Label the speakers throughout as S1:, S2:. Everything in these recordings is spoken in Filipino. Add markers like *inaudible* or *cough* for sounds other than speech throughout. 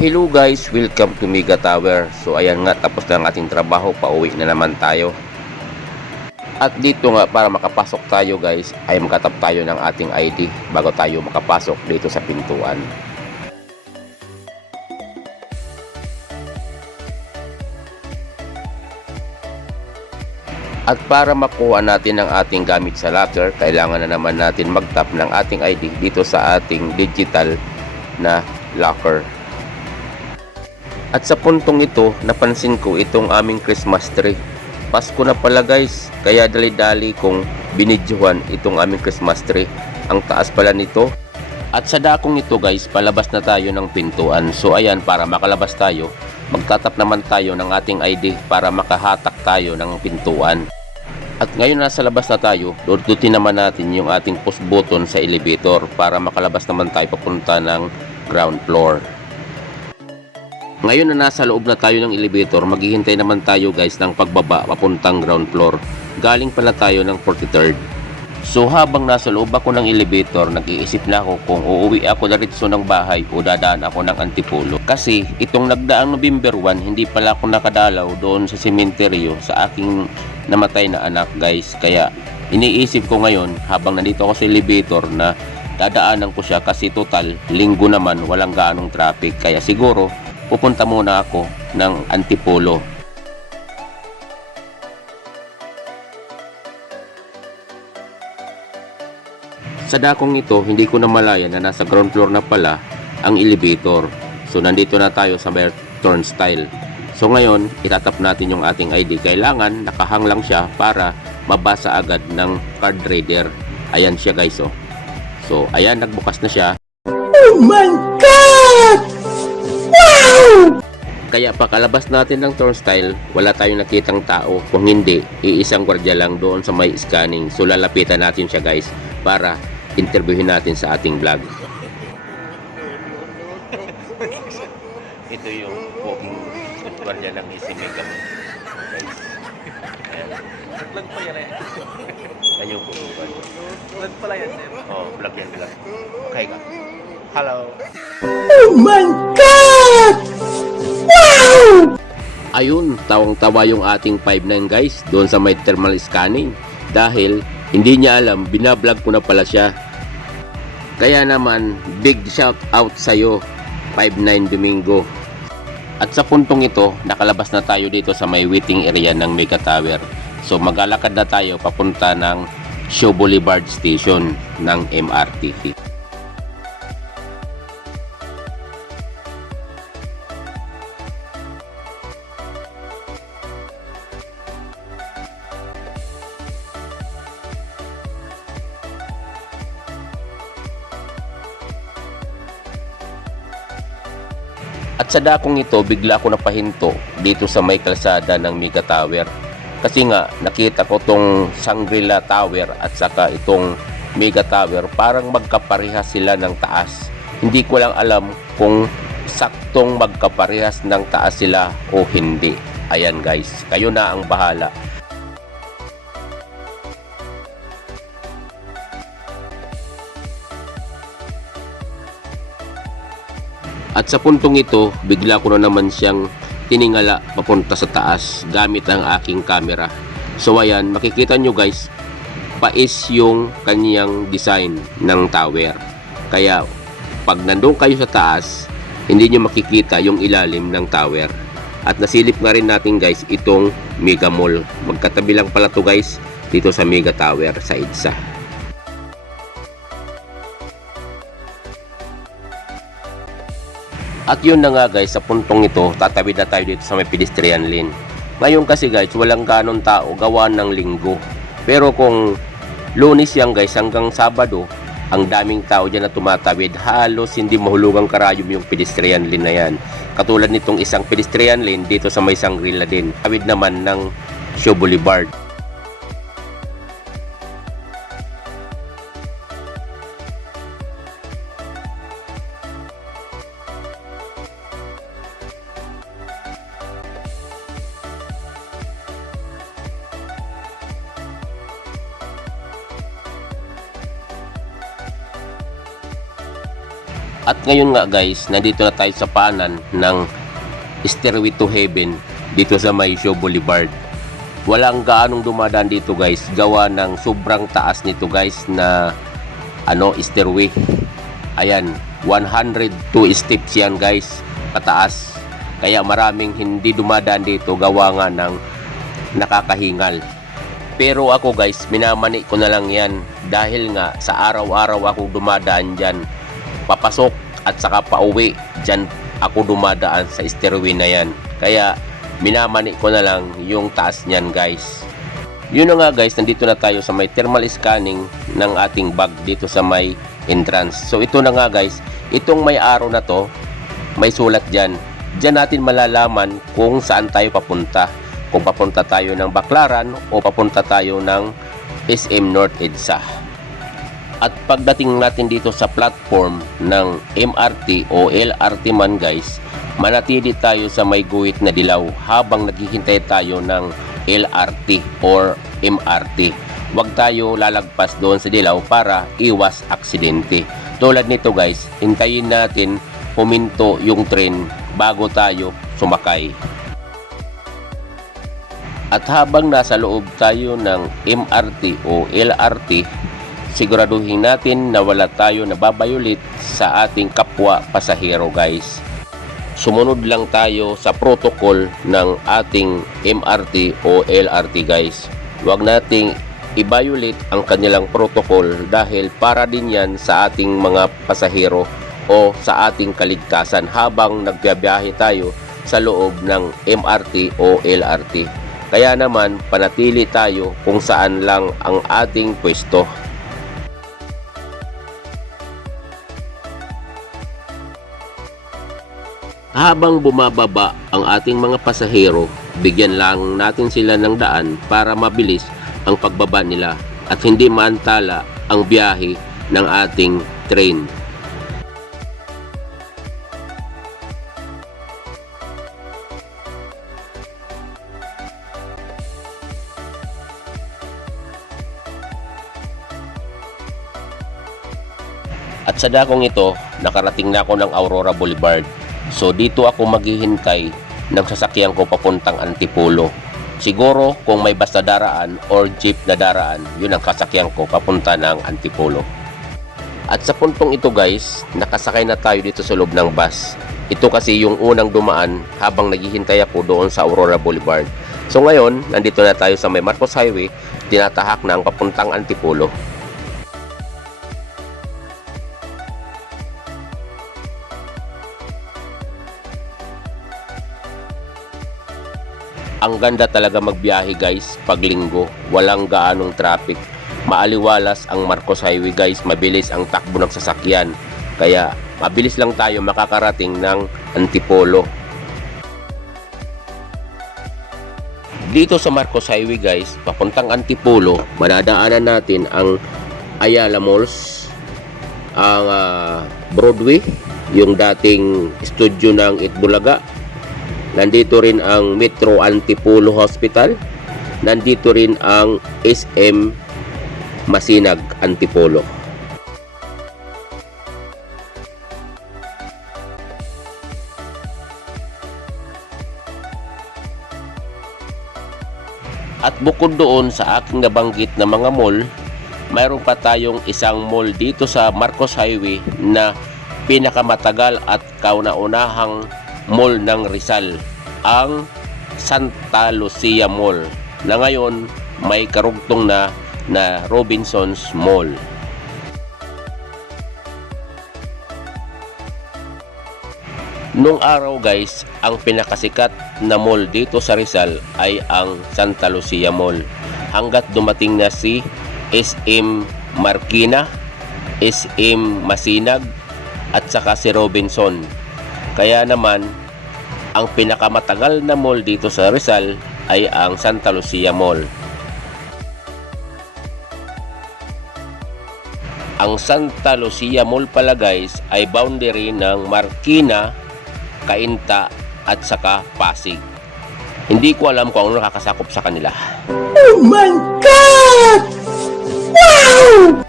S1: Hello guys, welcome to Mega Tower. So ayan nga, tapos na ang ating trabaho, pauwi na naman tayo. At dito nga, para makapasok tayo guys, ay makatap tayo ng ating ID bago tayo makapasok dito sa pintuan. At para makuha natin ang ating gamit sa locker, kailangan na naman natin mag-tap ng ating ID dito sa ating digital na locker. At sa puntong ito, napansin ko itong aming Christmas tree. Pasko na pala guys, kaya dali-dali kong binidyohan itong aming Christmas tree. Ang taas pala nito. At sa dakong ito guys, palabas na tayo ng pintuan. So ayan, para makalabas tayo, magtatap naman tayo ng ating ID para makahatak tayo ng pintuan. At ngayon nasa labas na tayo, dudutin naman natin yung ating push button sa elevator para makalabas naman tayo papunta ng ground floor. Ngayon na nasa loob na tayo ng elevator, maghihintay naman tayo guys ng pagbaba papuntang ground floor. Galing pala tayo ng 43rd. So habang nasa loob ako ng elevator, nag-iisip na ako kung uuwi ako diretso ng bahay o dadaan ako ng Antipolo. Kasi itong nagdaang November 1, hindi pala ako nakadalaw doon sa sementeryo sa aking namatay na anak guys. Kaya iniisip ko ngayon habang nandito ako sa elevator na dadaanan ko siya kasi total linggo naman walang gaanong traffic. Kaya siguro pupunta muna ako ng Antipolo. Sa dakong ito, hindi ko na malaya na nasa ground floor na pala ang elevator. So nandito na tayo sa may turnstile. So ngayon, itatap natin yung ating ID. Kailangan nakahang lang siya para mabasa agad ng card reader. Ayan siya guys oh. So ayan, nagbukas na siya.
S2: Oh my God!
S1: Kaya pakalabas natin ng turnstile, wala tayong nakitang tao. Kung hindi, iisang gwardiya lang doon sa may scanning. So lalapitan natin siya guys para interviewin natin sa ating vlog. *laughs* Ito yung walking gwardiya ng Isimega mo. Guys. Vlog pa yan eh. Kanyo po. Vlog pala yan eh. Oh, vlog yan vlog. Okay ka. Hello.
S2: Oh my God!
S1: Ayun, tawang-tawa yung ating 5'9 guys doon sa may thermal scanning dahil hindi niya alam, binablog ko na pala siya. Kaya naman, big shout out sa'yo, 5'9 Domingo. At sa puntong ito, nakalabas na tayo dito sa may waiting area ng Mega Tower. So maglalakad na tayo papunta ng Show Boulevard Station ng MRT. At sa dakong ito, bigla ako napahinto dito sa may kalsada ng Mega Tower. Kasi nga, nakita ko tong Shangri-La Tower at saka itong Mega Tower, parang magkaparehas sila ng taas. Hindi ko lang alam kung saktong magkaparehas ng taas sila o hindi. Ayan guys, kayo na ang bahala. At sa puntong ito, bigla ko na naman siyang tiningala papunta sa taas gamit ang aking camera. So ayan, makikita nyo guys, pais yung kanyang design ng tower. Kaya pag nandun kayo sa taas, hindi nyo makikita yung ilalim ng tower. At nasilip nga rin natin guys itong Mega Mall. Magkatabi lang pala to guys dito sa Mega Tower sa EDSA. At yun na nga guys, sa puntong ito, tatawid na tayo dito sa may pedestrian lane. Ngayon kasi guys, walang ganon tao gawa ng linggo. Pero kung lunis yan guys, hanggang sabado, ang daming tao dyan na tumatawid. Halos hindi mahulugang karayom yung pedestrian lane na yan. Katulad nitong isang pedestrian lane dito sa may Sangrila din. Tawid naman ng Show Boulevard. At ngayon nga guys, nandito na tayo sa paanan ng Stairway to Heaven dito sa Maisyo Boulevard. Walang gaanong dumadaan dito guys, gawa ng sobrang taas nito guys na ano stairway. Ayan, 102 steps yan guys, pataas. Kaya maraming hindi dumadaan dito gawa nga ng nakakahingal. Pero ako guys, minamani ko na lang yan dahil nga sa araw-araw ako dumadaan dyan. Papasok at saka pauwi dyan ako dumadaan sa stairway na yan. Kaya minamani ko na lang yung taas niyan guys. Yun na nga guys, nandito na tayo sa may thermal scanning ng ating bag dito sa may entrance. So ito na nga guys, itong may araw na to, may sulat dyan. Diyan natin malalaman kung saan tayo papunta. Kung papunta tayo ng Baklaran o papunta tayo ng SM North EDSA. At pagdating natin dito sa platform ng MRT o LRT man guys, manatili tayo sa may guhit na dilaw habang naghihintay tayo ng LRT or MRT. Huwag tayo lalagpas doon sa dilaw para iwas aksidente. Tulad nito guys, hintayin natin huminto yung train bago tayo sumakay. At habang nasa loob tayo ng MRT o LRT, siguraduhin natin na wala tayo nababayulit sa ating kapwa pasahero guys. Sumunod lang tayo sa protocol ng ating MRT o LRT guys. Huwag nating i-violate ang kanilang protocol dahil para din yan sa ating mga pasahero o sa ating kaligtasan habang nagbiyahe tayo sa loob ng MRT o LRT. Kaya naman panatili tayo kung saan lang ang ating pwesto. Habang bumababa ang ating mga pasahero, bigyan lang natin sila ng daan para mabilis ang pagbaba nila at hindi maantala ang biyahe ng ating train. At sa dakong ito, nakarating na ako ng Aurora Boulevard. So dito ako maghihintay ng sasakyan ko papuntang Antipolo. Siguro kung may basta daraan or jeep na daraan, yun ang sasakyan ko papunta ng Antipolo. At sa puntong ito guys, nakasakay na tayo dito sa loob ng bus. Ito kasi yung unang dumaan habang naghihintay ako doon sa Aurora Boulevard. So ngayon, nandito na tayo sa may Marcos Highway, tinatahak na ang papuntang Antipolo. Ang ganda talaga magbiyahe guys pag linggo. Walang gaanong traffic. Maaliwalas ang Marcos Highway guys. Mabilis ang takbo ng sasakyan. Kaya mabilis lang tayo makakarating ng Antipolo. Dito sa Marcos Highway guys, papuntang Antipolo, madadaanan natin ang Ayala Malls, ang ah, Broadway, yung dating studio ng Itbulaga, Nandito rin ang Metro Antipolo Hospital. Nandito rin ang SM Masinag Antipolo. At bukod doon sa aking nabanggit na mga mall, mayroon pa tayong isang mall dito sa Marcos Highway na pinakamatagal at kauna-unahang mall ng Rizal, ang Santa Lucia Mall na ngayon may karugtong na na Robinsons Mall. Nung araw guys, ang pinakasikat na mall dito sa Rizal ay ang Santa Lucia Mall. Hanggat dumating na si SM Marquina, SM Masinag, at saka si Robinson. Kaya naman, ang pinakamatagal na mall dito sa Rizal ay ang Santa Lucia Mall. Ang Santa Lucia Mall pala guys ay boundary ng Marikina, Cainta at saka Pasig. Hindi ko alam kung ano nakakasakop sa kanila.
S2: Oh my God!
S1: Wow!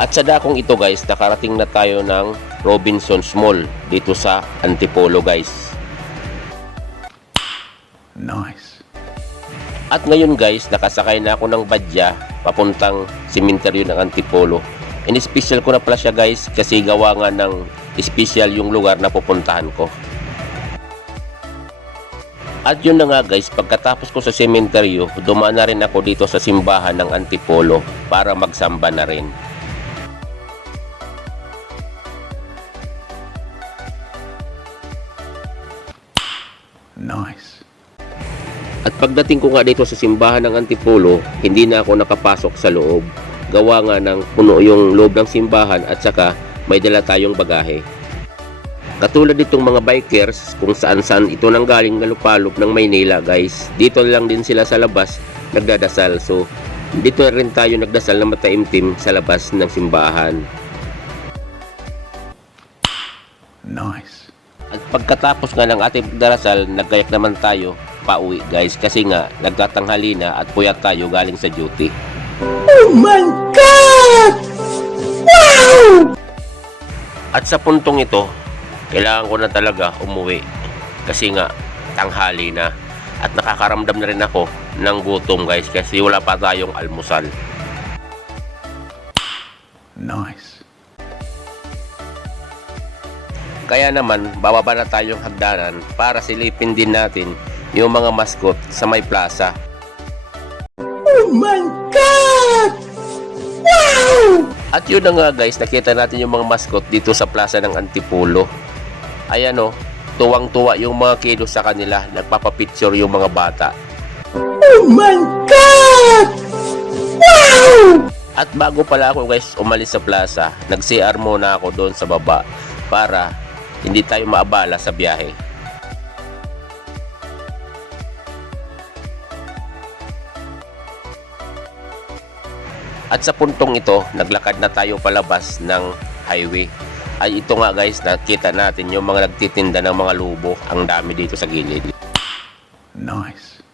S1: At sa dakong ito guys, nakarating na tayo ng Robinson's Mall dito sa Antipolo guys. Nice. At ngayon guys, nakasakay na ako ng badya papuntang simenteryo ng Antipolo. In-special ko na pala siya guys kasi gawa nga ng special yung lugar na pupuntahan ko. At yun na nga guys, pagkatapos ko sa sementeryo, dumaan na rin ako dito sa simbahan ng Antipolo para magsamba na rin. Pagdating ko nga dito sa simbahan ng Antipolo, hindi na ako nakapasok sa loob. Gawa nga ng puno yung loob ng simbahan at saka may dala tayong bagahe. Katulad ditong mga bikers kung saan saan ito nang galing na lupalop ng Maynila guys. Dito lang din sila sa labas nagdadasal. So dito na rin tayo nagdasal na mataimtim sa labas ng simbahan. Nice. At pagkatapos nga ng ating darasal, nagkayak naman tayo pauwi guys kasi nga nagtatanghali na at puyat tayo galing sa duty.
S2: Oh my God! Wow!
S1: At sa puntong ito, kailangan ko na talaga umuwi kasi nga tanghali na at nakakaramdam na rin ako ng gutom guys kasi wala pa tayong almusal. Kaya naman, bababa na tayong hagdanan para silipin din natin yung mga mascot sa may plaza.
S2: Oh my God! Wow!
S1: At yun na nga guys, nakita natin yung mga mascot dito sa plaza ng Antipolo. Ayan o, tuwang-tuwa yung mga kilos sa kanila, nagpapapicture yung mga bata. Oh
S2: my God!
S1: Wow! At bago pala ako guys umalis sa plaza, nag-CR muna ako doon sa baba para hindi tayo maabala sa biyahe. At sa puntong ito, naglakad na tayo palabas ng highway. Ay ito nga guys, nakita natin yung mga nagtitinda ng mga lubo. Ang dami dito sa gilid. Nice.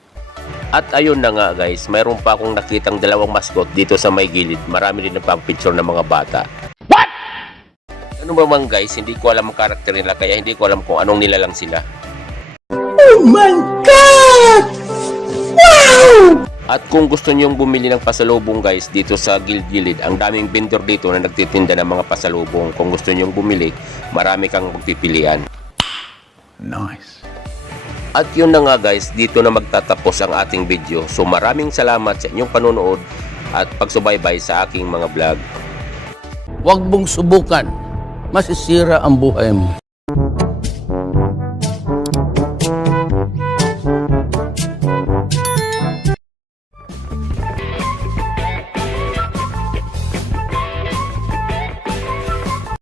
S1: At ayun na nga guys, mayroon pa akong nakitang dalawang mascot dito sa may gilid. Marami din nagpapicture ng mga bata. Ano ba man guys, hindi ko alam ang karakter nila kaya hindi ko alam kung anong nilalang sila.
S2: Oh my God! Wow!
S1: At kung gusto niyong bumili ng pasalubong guys dito sa gilid-gilid, ang daming vendor dito na nagtitinda ng mga pasalubong. Kung gusto niyong bumili, marami kang magpipilian. Nice. At yun na nga guys, dito na magtatapos ang ating video. So maraming salamat sa inyong panonood at pagsubaybay sa aking mga vlog. Huwag mong subukan. Masisira ang buhay mo.